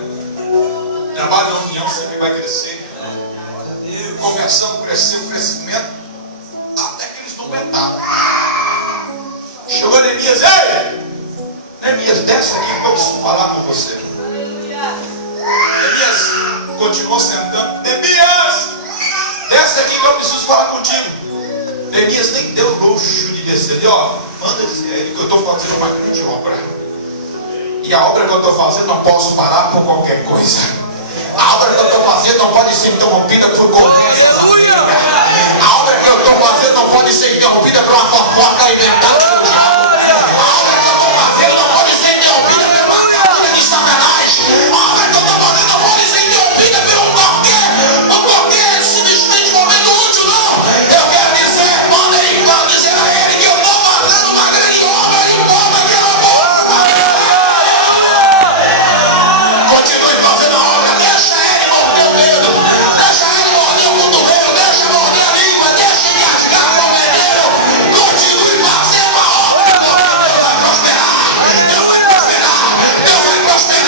Trabalho na união sempre vai crescer. Começando a crescer o crescimento, até que eles não aguentaram. Chegou Neemias, ei! Neemias, desce aqui que eu preciso falar com você. Neemias continuou sentando. Neemias, desce aqui que eu preciso falar contigo. Neemias nem deu luxo de descer. Ele, ó, manda dizer a ele que eu estou fazendo uma grande obra. E a obra que eu estou fazendo não posso parar por qualquer coisa. A obra que eu estou fazendo não pode ser interrompida por conversa. A obra que eu estou fazendo não pode ser interrompida por uma fofoca inventada pelo diabo. A obra que eu estou fazendo não pode ser interrompida por uma criatura de Satanás. A obra que eu estou fazendo não pode ser interrompida por qualquer simplesmente momento útil, não. Eu quero dizer, manda aí, quero dizer a ele que eu estou fazendo uma grande obra de forma que ela possa fazer. Continue fazendo a obra. Deixa ele morder o dedo, deixa ele morder o cotovelo, deixa morder a língua, deixa ele rasgar o veneno. Continue fazendo a obra, porque Deus vai prosperar. Deus vai prosperar, Deus vai prosperar, Deus vai prosperar, Deus vai prosperar.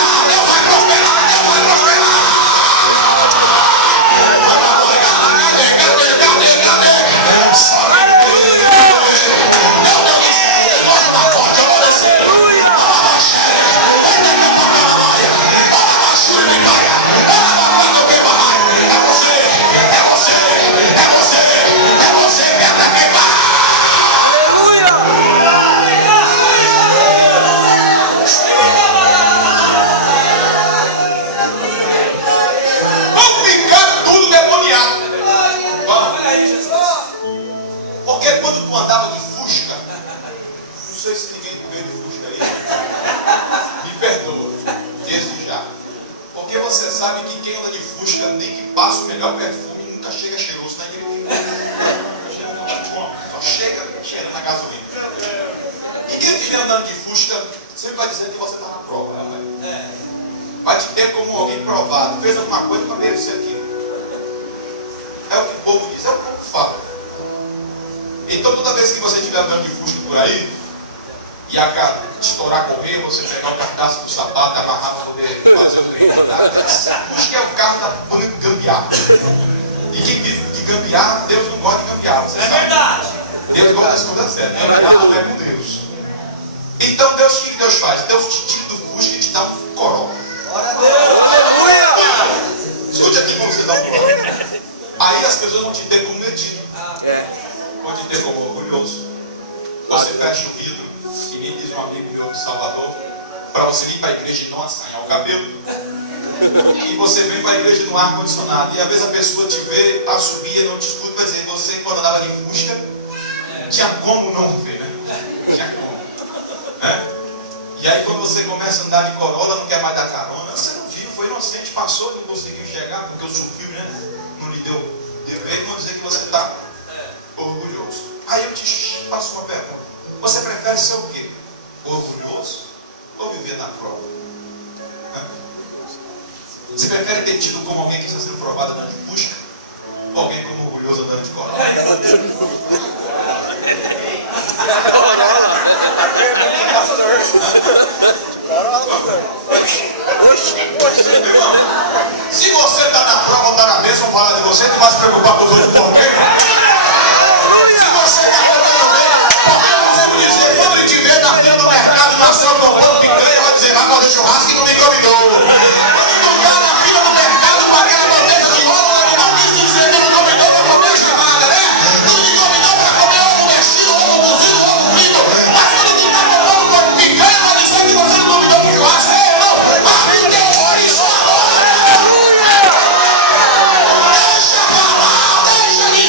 Vamos ficar tudo demoniado. Vamos. Porque quando tu andava de Fusca, não sei se ninguém veio de Fusca aí, me perdoa, desde já. Porque você sabe que quem anda de Fusca, nem que passa o melhor perfume, nunca chega cheiroso na igreja. Só chega cheirando na gasolina. E quem estiver andando de Fusca, sempre vai dizer que você está na prova, né? Vai te ter como alguém provado, fez alguma coisa para merecer aquilo. É o que o povo diz, é o que o povo fala. Então toda vez que você estiver andando de Fusca por aí, e a estourar a correr, você pegar o cartaz do sapato, amarrar para poder fazer o trem. Fusca é o carro da bonito gambiarra. E quem vive de gambiarra, Deus não gosta de gambiarra. Você sabe. Verdade. Deus gosta das coisas certas. Gambiarra não é com Deus. Então Deus, o que Deus faz? Deus te tira do Fusca e te dá um Corolla. Glória a Deus. Escute aqui como você dá um Corolla. Aí as pessoas vão te ter como metido. Vão te ter como orgulhoso. Você fecha o vidro, que nem diz um amigo meu de Salvador, para você vir para a igreja e não assanhar o cabelo. E você vem para a igreja no ar-condicionado. E às vezes a pessoa te vê, assobia, não te escuta, vai dizer, você quando andava de Fusca, tinha como não ver, né? Tinha como. Né? E aí quando você começa a andar de Corolla, não quer mais dar carona, você não viu, foi inocente, passou, não conseguiu enxergar, porque o sofriu, né? Não lhe deu direito, não dizer que você está orgulhoso. Aí eu te faço uma pergunta. Você prefere ser o quê? Orgulhoso ou viver na prova? Você prefere ter tido como alguém que está sendo provado andando de Fusca? Ou alguém como orgulhoso andando de Corolla? Se você está na prova ou está na bênção, falar de você, não vai se preocupar com os outros por quê? Se você está andando bem, porque eu costumo dizer, quando ele te vê na fila do mercado, nasceu comprando picanha, vai dizer, vai fazer churrasco e não me convidou. Quando tu está na fila do mercado, para aquela bandeja de ouro, ele não quis dizer que não convidou para comer a chamada, né? Não te convidou para comer ovo mexido, ovo cozido, ovo frito. Mas quando tu está comprando picanha, vai dizer que você não convidou para o churrasco. Ei, irmão, abre o teu olho e sua boca. Deixa falar, deixa de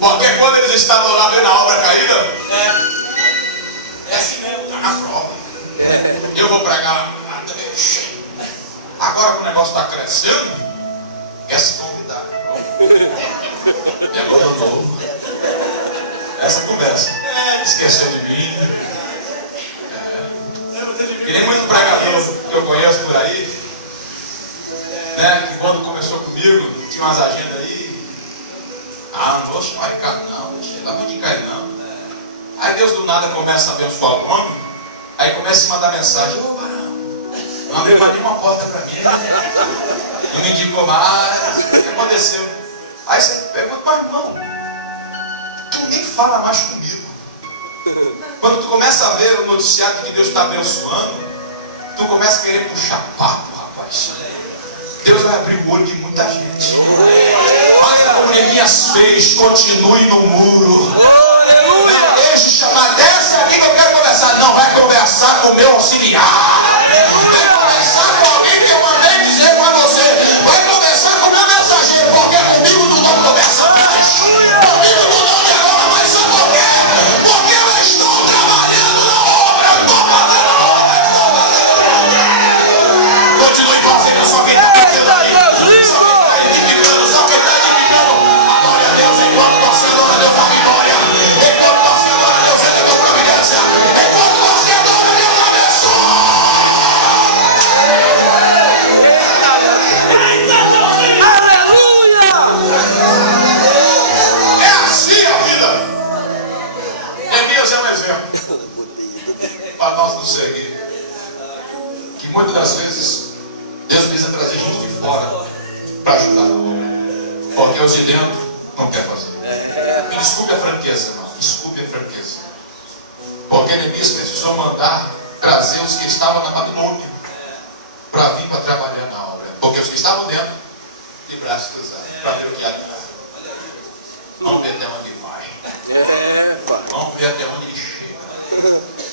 Porque quando eles estavam lá vendo a obra caída, é assim mesmo, está na prova. Eu vou pregar também. Agora que o negócio está crescendo, quer se convidar. É novo. Essa conversa. Esqueceu de mim. E nem muito pregador que eu conheço por aí, né, que quando começou comigo, tinha umas agendas aí. Não vou chamar Ricardo não, não chega muito de Ricardo não. Aí Deus do nada começa a abençoar o homem, aí começa a mandar mensagem: ô varão, não abriu mais nenhuma porta para mim, não me indicou mais, o que aconteceu? Aí você pergunta: mas irmão, tu nem fala mais comigo. Quando tu começa a ver o noticiário que Deus está abençoando, tu começa a querer puxar papo, rapaz. Deus vai abrir o olho de muita gente. Olha como Neemias fez, continue no muro. Não deixe chamar, desce aqui que eu quero conversar. Não, vai conversar com o meu auxiliar. Vai conversar com alguém que eu mandei dizer para você. Vai conversar com o meu mensageiro, porque comigo não estou conversando mais. Comigo não estou de agora, mas sabe por quê? Porque eu estou trabalhando na obra. Eu estou fazendo a obra, eu estou fazendo a obra. Continue fazendo, só quem está fazendo aqui. Só quem está edificando, só quem está edificando. A glória a Deus, enquanto você adora, Deus dá vitória. Enquanto você adora, Deus é Deus providência. Enquanto você adora, Deus abençoa. É assim a vida. Neemias é um exemplo para nós nos seguir. Que muitas das vezes Deus precisa trazer gente de fora para ajudar na obra, porque os de dentro não querem fazer. Me desculpe a franqueza, irmão. Desculpe a franqueza. Porque Neemias precisou mandar trazer os que estavam na Babilônia para vir para trabalhar na obra. Porque os que estavam dentro, de braços cruzados, para ver o que há de lá. Vamos ver até onde vai. Vamos ver até onde ele chega.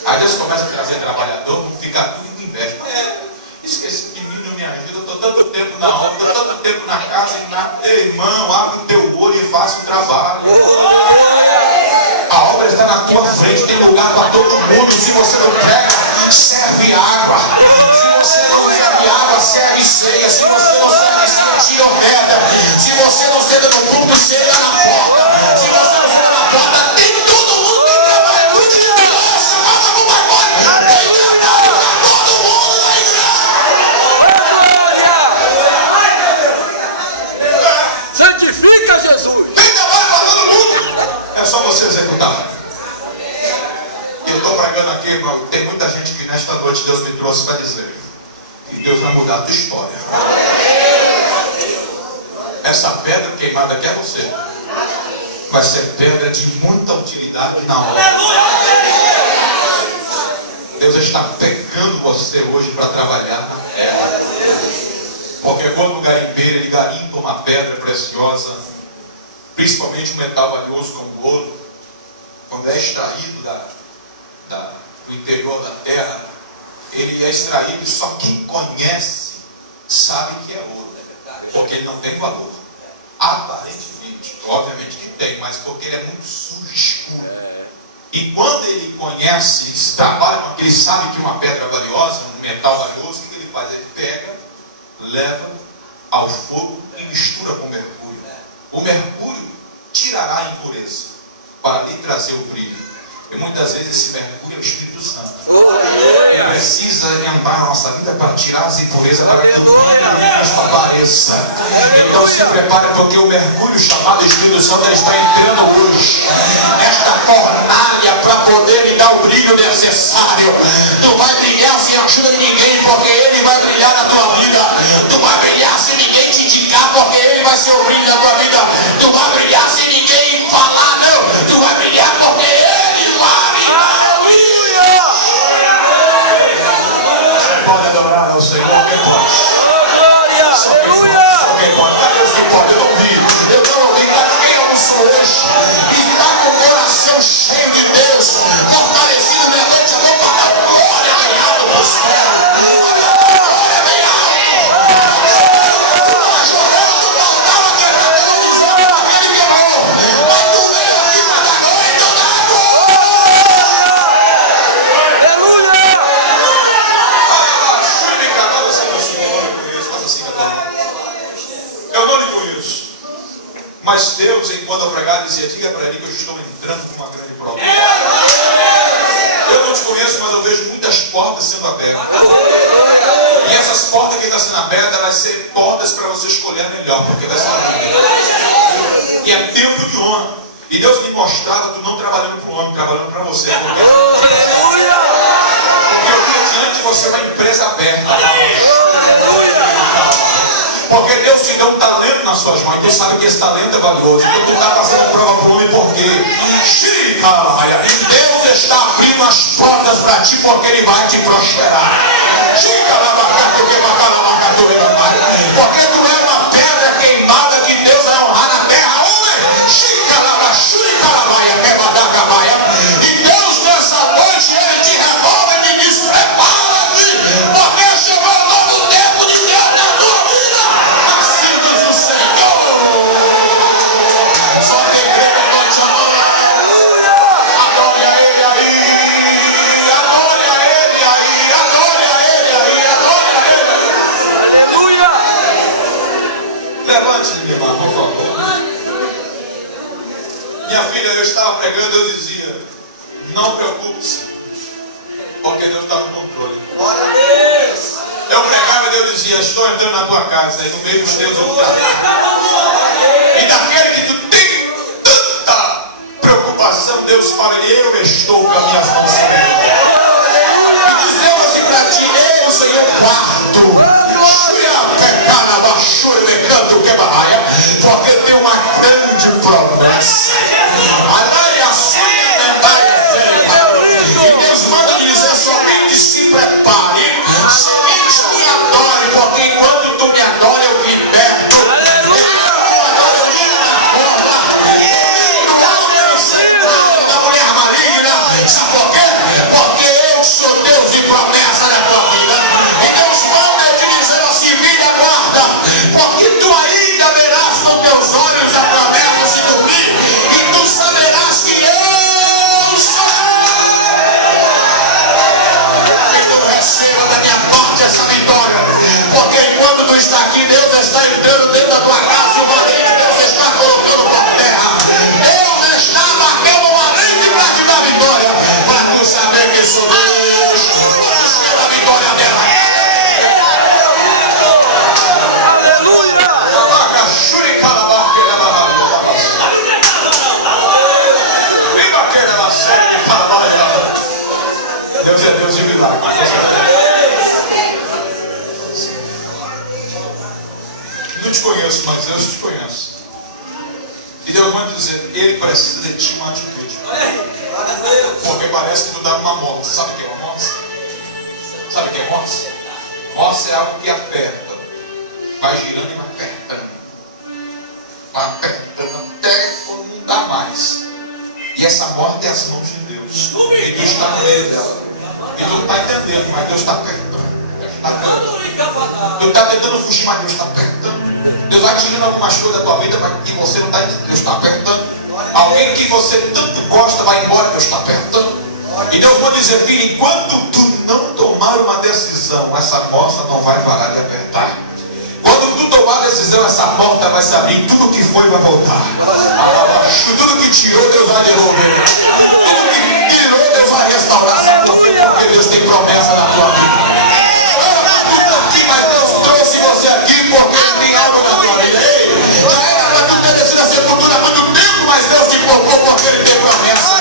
Aí Deus começa a trazer trabalhador, fica tudo com inveja. Esqueci que menino me ajuda, eu estou tanto tempo na obra, estou tanto tempo na casa e nada. Irmão, abre o teu olho e faça o trabalho. A obra está na tua frente, tem lugar para todo mundo. Se você não prega, serve água. Se você não serve água, serve ceia. Se você não serve ceia, tira oferta. Se você não senta no culto, senta na porta. Se você não senta na porta, tem todo mundo que trabalha. Cuide de criança, mata com bagulho. Tem trabalho para todo mundo na igreja. Santifica Jesus. Tem trabalho para todo mundo. É só você executar. Eu estou pregando aqui, irmão. Tem muita gente que nesta noite Deus me trouxe para dizer que Deus vai mudar a tua história. Essa pedra queimada aqui é você. Vai ser pedra de muita utilidade na obra. Deus está pegando você hoje para trabalhar na terra. Porque quando o garimpeiro ele garimpa uma pedra preciosa, principalmente um metal valioso como o ouro, quando é extraído do interior da terra, ele é extraído e só quem conhece sabe que é ouro, porque ele não tem valor. Aparentemente, obviamente que tem, mas porque ele é muito sujo, escuro. E quando ele conhece, trabalha com aquilo, ele sabe que uma pedra é valiosa, um metal valioso, o que ele faz? Ele pega, leva ao fogo e mistura com mercúrio. O mercúrio tirará a impureza para lhe trazer o brilho. E muitas vezes esse mercúrio é o Espírito Santo. Ele precisa entrar na nossa vida para tirar as impurezas, para que o brilho de Cristo apareça. Então se prepare, porque o mercúrio chamado Espírito Santo ele está entrando hoje nesta fornalha para poder lhe dar o brilho necessário. Tu vai brilhar sem ajuda de ninguém, porque ele vai brilhar na tua vida. Tu vai brilhar sem ninguém te indicar, porque ele vai ser o brilho da tua vida. Tu vai brilhar sem ninguém falar, não. Tu vai brilhar porque ele vai brilhar. Você pode adorar ao Senhor, quem pode? Só quem pode, só quem pode. Cadê os que pode? Eu não vi. Eu não ouvi. Quem eu não sou hoje? E está com o coração cheio de Deus, fortalecido, levante a mão para dar glória bem alto para o céu. Glória bem alto. A jornada do pau estava quebrando. enquanto eu pregava, dizia: diga para ele que eu estou entrando numa grande prova. Eu não te conheço, mas eu vejo muitas portas sendo abertas. E essas portas que estão sendo abertas, vai ser portas para você escolher a melhor, porque vai ser e é tempo de honra. E Deus me mostrava tu não trabalhando para o homem, trabalhando para você. Porque eu vi diante de você uma empresa aberta. Porque Deus te deu um talento nas suas mãos. Tu sabe que esse talento é valioso. Então tu está passando prova para o homem porque Deus está abrindo as portas para ti, porque Ele vai te prosperar. Porque tu é uma pedra queimada que Deus vai honrar na terra. E Deus nessa noite Ele te renova e te diz: prepara-te, porque chegou um novo tempo de Deus na tua vida. Assim diz o Senhor. Só quem crê na noite amada, adore a Ele aí, adore a Ele aí, adore a Ele aí, adore a Ele. Aleluia! Levante, minha irmã, por favor. Minha filha, eu estava pregando, eu dizia: não preocupe-se, porque Deus está no controle. Glória a Deus! Eu pregava e Deus dizia: estou entrando na tua casa, e no meio dos teus lugares. E daquele que tu tem tanta preocupação, Deus fala: eu estou com as minhas mãos. E diz Deus assim para ti: eu sei o quarto. Porque tem uma grande promessa. E Deus manda me dizer: somente se prepare, somente me adore, porque enquanto tu me adora, eu liberto. Da mulher maligna. Sabe por quê? Porque eu sou Deus e promessa na tua vida. E Deus manda te dizer assim: filha, guarda, porque tu ainda verás com teus olhos a promessa se cumprir, e tu saberás que eu sou. Que tu receba da minha parte essa vitória, porque enquanto tu está aqui, Deus está entrando dentro da tua casa, uma rede Deus está colocando por terra. Deus está marcando uma rede para te dar vitória, para tu saber que sou Deus, pela vitória dela. Deus é Deus de milagre. Não te conheço, mas Deus te conhece. E Deus vai dizer: Ele precisa de ti uma atitude. Porque parece que tu dá uma moça. Sabe o que é uma moça? Sabe o que é moça? Moça é algo que aperta. Vai girando e vai apertando. Vai apertando até quando não dá mais. E essa morte é as mãos de Deus. E tu está no meio dela. E tu não está entendendo, mas Deus está apertando. Tu está tentando fugir, mas Deus está apertando. Deus vai tirando algumas coisas da tua vida, mas que você não está entendendo. Deus está apertando. Alguém que você tanto gosta vai embora, Deus está apertando. E Deus pode dizer: filho, enquanto tu não tomar uma decisão, essa porta não vai parar de apertar. Quando tu tomar a decisão, essa porta vai se abrir. Tudo que foi vai voltar. Tudo que tirou, Deus vai devolver. Tudo que tirou, Deus vai restaurar. Sabe por quê? Porque Deus tem promessa na tua vida. Mas Deus trouxe você aqui porque Ele tem algo na tua vida. Ei, já era para tu ter descido a sepultura há muito tempo, mas Deus te colocou porque Ele tem promessa.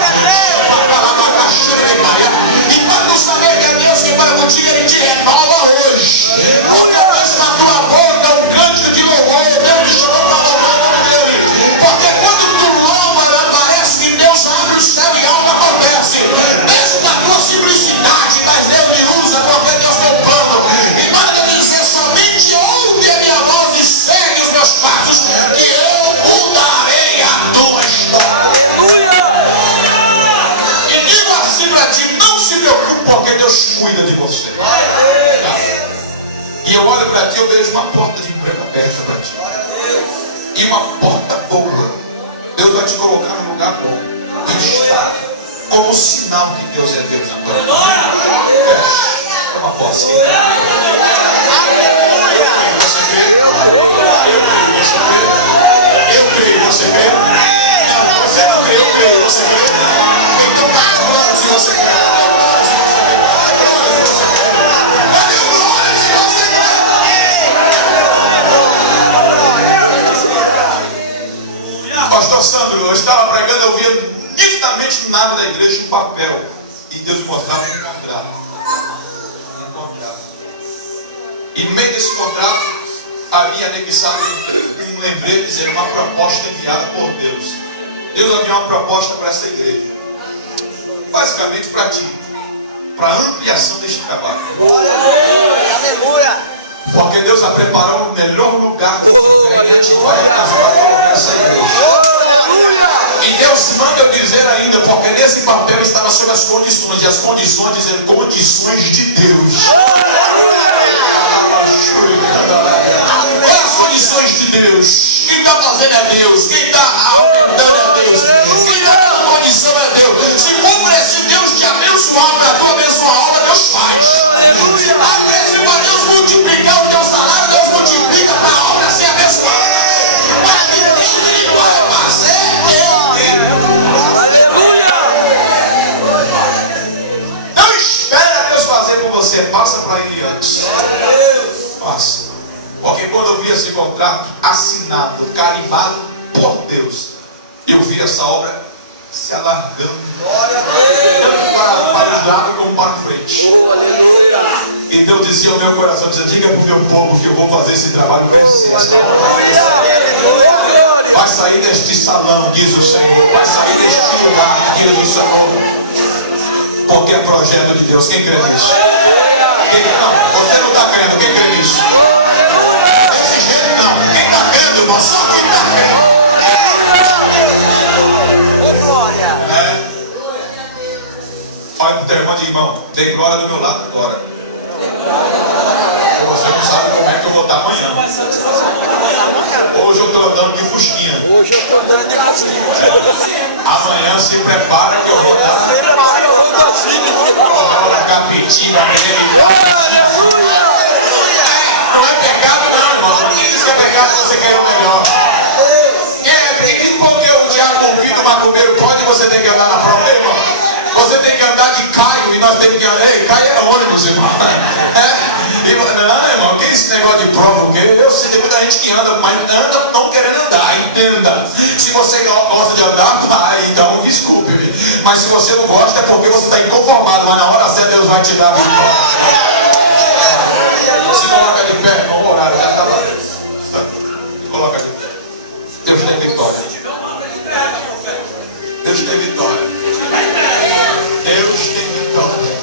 E quando tu saber que é Deus que vai contigo, Ele te renova hoje. Porque eu vejo na tua boca um cântico de louvor. Deus me chamou para louvar o nome dele. Porque quando tu louva, parece que Deus abre o céu e algo acontece. Mesmo na tua simplicidade, mas Deus me usa porque Deus tem plano. E manda dizer: somente ouve a minha voz e segue os meus passos, que eu mudarei a tua história. E digo assim para ti: não se preocupe, porque Deus cuida de você. E eu olho para ti, eu vejo uma porta de emprego aberta para ti. E uma porta boa. Deus vai te colocar no lugar bom. E está como sinal que Deus é Deus na tua vida. Toma posse. Você crê? Eu creio, você crê? Eu creio, você crê? eu estava pregando, eu via nitidamente nada da igreja em papel. E Deus me mostrava um contrato. E no meio desse contrato havia anexado um lembrete dizendo uma proposta enviada por Deus. Deus havia uma proposta para essa igreja. Basicamente para ti. Para a ampliação deste trabalho. Aleluia! Porque Deus vai preparar o melhor lugar que tiver e ativar a casa para colocar essa igreja. E Deus manda eu dizer ainda, porque nesse papel estava sobre as condições, e as condições dizendo condições de Deus. Olha as condições de Deus. Quem está fazendo é Deus. Quem está aumentando é Deus. Quem está dando condição é Deus. Se cumpre esse Deus te abençoar para a tua abençoar a obra, Deus faz. Abre para Deus multiplicar o teu salário, Deus multiplica para a obra ser abençoada. Mas que Deus ele não vai fazer, não espera Deus fazer por você, passa para ele antes. Passa. Porque quando eu vi esse contrato assinado, carimbado por Deus, eu vi essa obra se alargando, tanto para os lados como para frente. E Deus dizia ao meu coração, dizia, diga para o meu povo que eu vou fazer esse trabalho crescer. Vai sair deste salão, diz o Senhor. Vai sair deste lugar, diz o Senhor. Porque é projeto de Deus. Quem crê nisso? Não, você não está crendo. Quem crê nisso? Desse jeito não. Quem está crendo, irmão? Só quem está crendo. Olha para o teu irmão, irmão, tem glória do meu lado agora. Você não sabe como é que eu vou estar amanhã. Hoje eu estou andando de fusquinha. Amanhã se prepara que eu vou dar. Capitinga, não é pecado não, irmão. Quem diz que é pecado você quer o melhor? Porque o diabo convida o macumbeiro pode, você tem que andar na prova, irmão. Você tem que andar de Caio e nós temos que andar. Ei, Caio é ônibus, irmão. Não, irmão, que esse negócio de prova? Eu sei, tem muita gente que anda, mas anda não querendo andar, entenda. Se você gosta de andar, vai, então desculpe-me. Mas se você não gosta, é porque você está inconformado, mas na hora certa Deus vai te dar a vitória. Se coloca de pé, irmão, o horário já está lá. Coloca de pé. Deus tem vitória. Deus tem vitória. Deus tem vitória.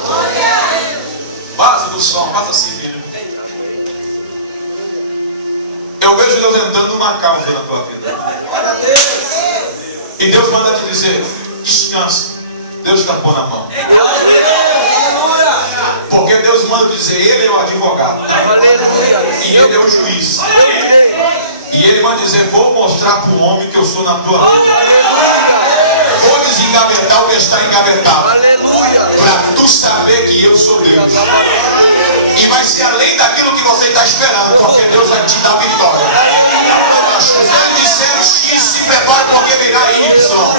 Base do som, faça assim, filho. Eu vejo Deus entrando numa causa na tua vida. E Deus manda te dizer, descansa. Deus está pondo a mão. Porque Deus manda te dizer, Ele é o advogado. E Ele é o juiz. E Ele vai dizer, vou mostrar para o homem que eu sou na tua vida. Vou desengavetar o que está engavetado. Para tu saber que eu sou Deus. E vai ser além daquilo que você está esperando. Porque Deus vai te dar vitória. Quando disser X, se prepare porque virá Y.